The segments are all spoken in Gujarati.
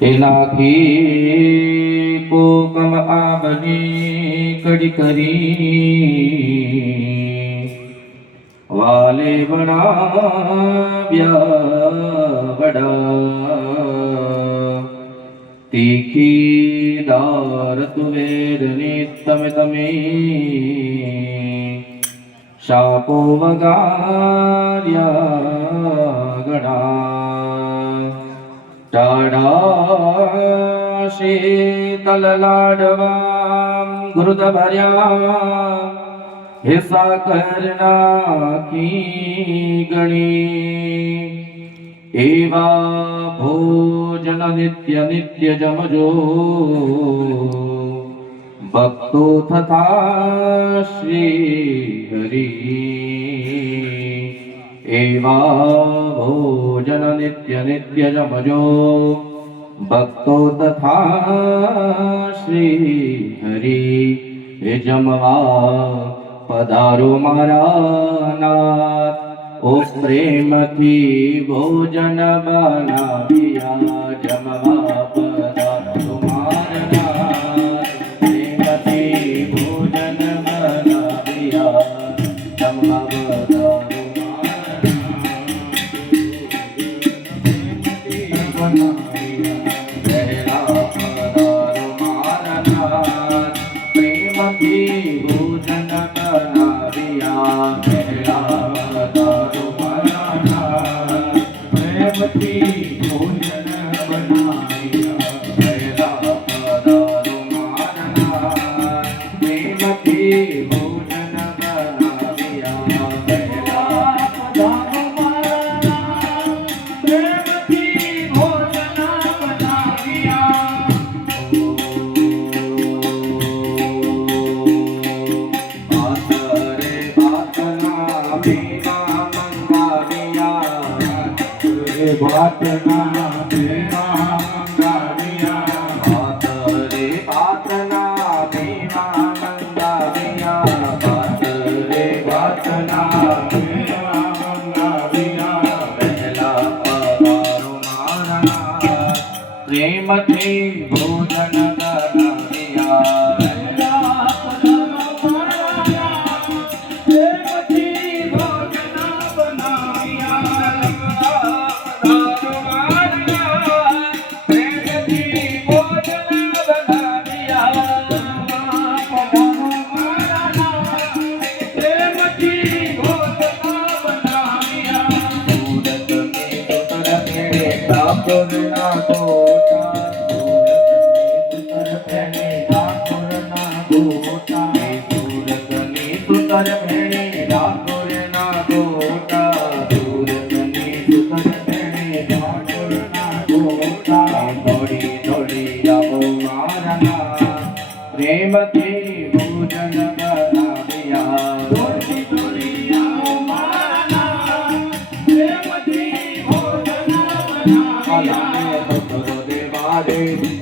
એનાથી કોકમ આબની કડી કરી વાલે બનાવ્યા વડા તીખી દાર તુવેરની તમે શાપો વગાડ્યા ગણા ટાઢા શીતલ લાડવા ઘૃત ભર્યા હિસ્સા કર નાખી ગણી એવા ભોજન નિત્ય નિત્ય જમજો ભક્તો થતા શ્રી હરિ એવા ભોજન નિત્ય નિત્ય જમજો ભક્તો તથા શ્રી હરિ એ જમવા પધારો મારા નાથ ઓ પ્રેમથી ભોજન બનાવ્યા જમવા પધારો મારા નાથ પ્રેમથી ભોજન બનાવ્યા જમવા પધારો વાતના ભેરા મંગાવ્યા ભાત રે ભાતના ભેરા મંગાવ્યા ભાત રે વાતના ભેરા મંગાવ્યા પહેલા પધારો મારા પ્રેમથી ભોજન બનાવ્યા ઠાકોરના ગોટા ઠાકોરના ગોટા સુરતની સુતર ભેણી ઠાકોરના ગોટા સુરતની સુતર ભેણી ઠાકોરના ગોટા થોડી થોડી આવો મારા પ્રેમથી ભોજન બનાવ્યા થોડી થોડી આવો મારા પ્રેમથી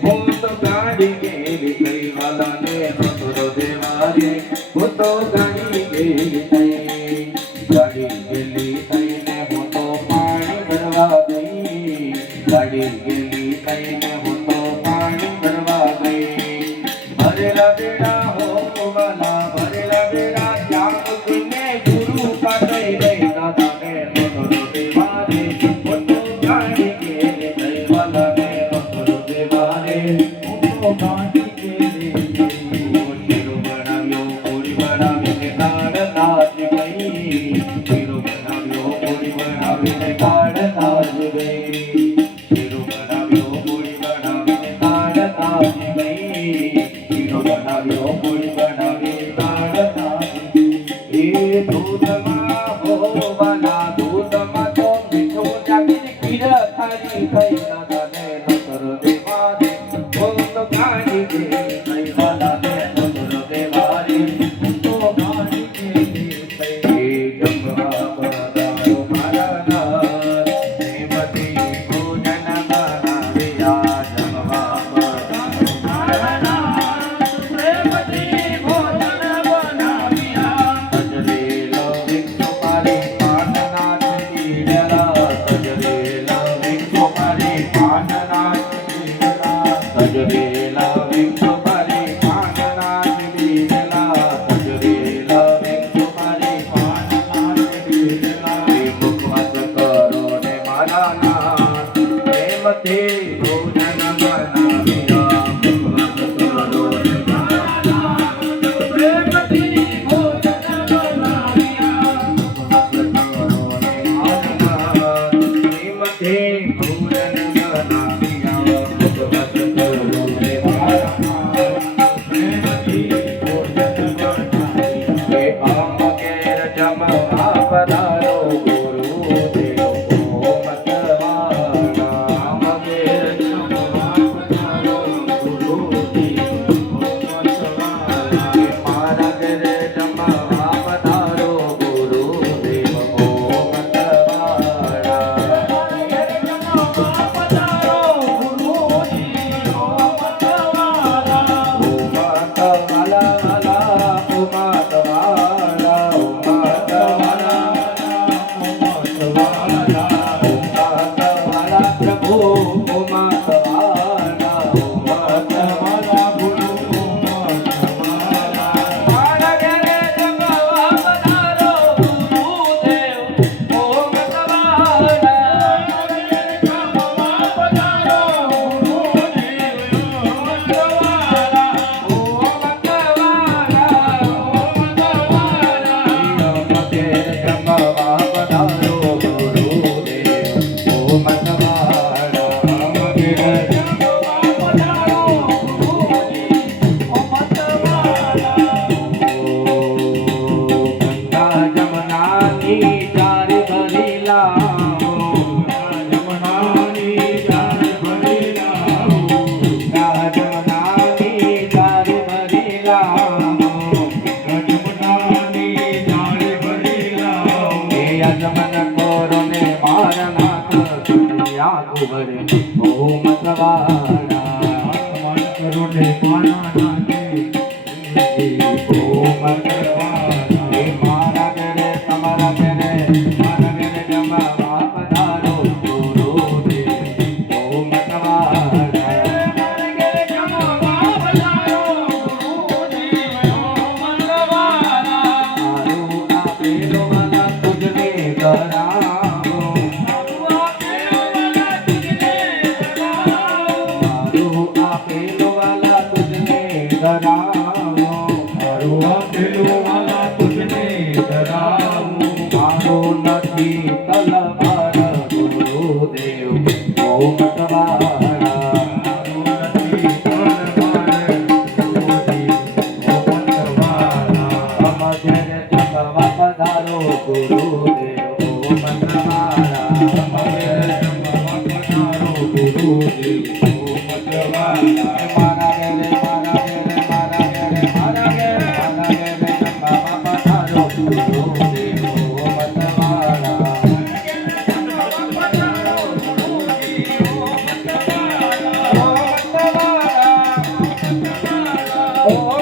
હું તો ગાડી ગેલી થઈ વાલાને સસુરો દેવારે હું તો ગાડી ગેલી થઈ ગાડી ગેલી થઈને હું તો પાણી ભરવા ગઈ ગાડી ગેલી થઈને હું તો પાણી ભરવા ગઈ ભરેલા બેડા હો વાલા ભરેલા બેડા ત્યાં મૂકીને ગુરુ પાસે રહી દાદા ને સસુરો દેવારે હું તો ગાડી ગેલી થઈ વાલાને પ્રેમથી ભોજન બનાવ્યા ઉપવાસ કરો રે વાલા પ્રેમથી ભોજન બનાવ્યા ઉપવાસ કરો રે વાલા પ્રેમથી ભોજન બનાવ્યા ઉપવાસ કરો રે વાલા પ્રેમથી ભોજન બનાવ્યા એ આમ ઘેર જમવા પધારો ગુરુદેવ ઓ મતવાલા આમ ઘેર જમવા પધારો ગુરુદેવ ઓ મતવાલા એ મારા ઘરે જમવા પધારો ગુરુદેવ ઓ મતવાલા મારા ઘરે જમવા પધારો ગુરુજી ઓ મતવાલા ઓ મતવાલા વાલા ઓ મતવાલા ઓ મતવાલા મતવાલા પ્રભુ ઓ મતવાલા ઓ મતવાલા ગુરુ ઓ મતવાલા મારા ઘરે જમવા પધારો ગુરુદેવ ઓ મતવાલા જમવા પધારો ગુરુદેવ ઓ મતવાલા ઓ મતવાલા મતે જમવા પધારો ગુરુદેવ ઓ મતવાલા મતે જમવા પધારો ગુરુજી ઓ મતવાલા ગંગા જમનાની ચાર ભરી લાવો જમનાની ચાર ભરી લાવો ગંગા જમનાની ચાર ભરી લાવો જમનાની ચાર ભરી લાવો એ અજમન કોરો ને માર નાથ દુનિયા કુંવરે ઓ મતવાલા મન કરો ને મારા નાથે ઓ મતવાલા એ મારા ઘરે તમારા ઘરે મારા ઘરે જમવા પધારો ગુરુદેવ ઓ મતવાલા મારા ઘરે જમવા પધારો ગુરુદેવ ઓ મતવાલા મારું આપેલો વાલા તુજને કરાવો મારું આપેલો વાલા તુજને કરાવો મારું આપેલો વાલા તુજને કરાવો મારું આપેલો વાલા તુજને કરાવો મારું નથી તલવાર ગુરુદેવ ઓ મતવાલા મારું નથી તલવાર ગુરુદેવ ઓ મતવાલા અમારે જમવા પધારો ગુરુદેવ ઓ મતવાલા અમારે જમવા પધારો ગુરુદેવ ઓ મતવાલા મારા ઘરે મારા ઘરે મારા ઘરે મારા ઘરે મારા ઘરે જમવા પધારો ગુરુદેવ ઓ મતવાલા જમવા પધારો ગુરુજી ઓ મતવાલા ઓ મતવાલા ઓ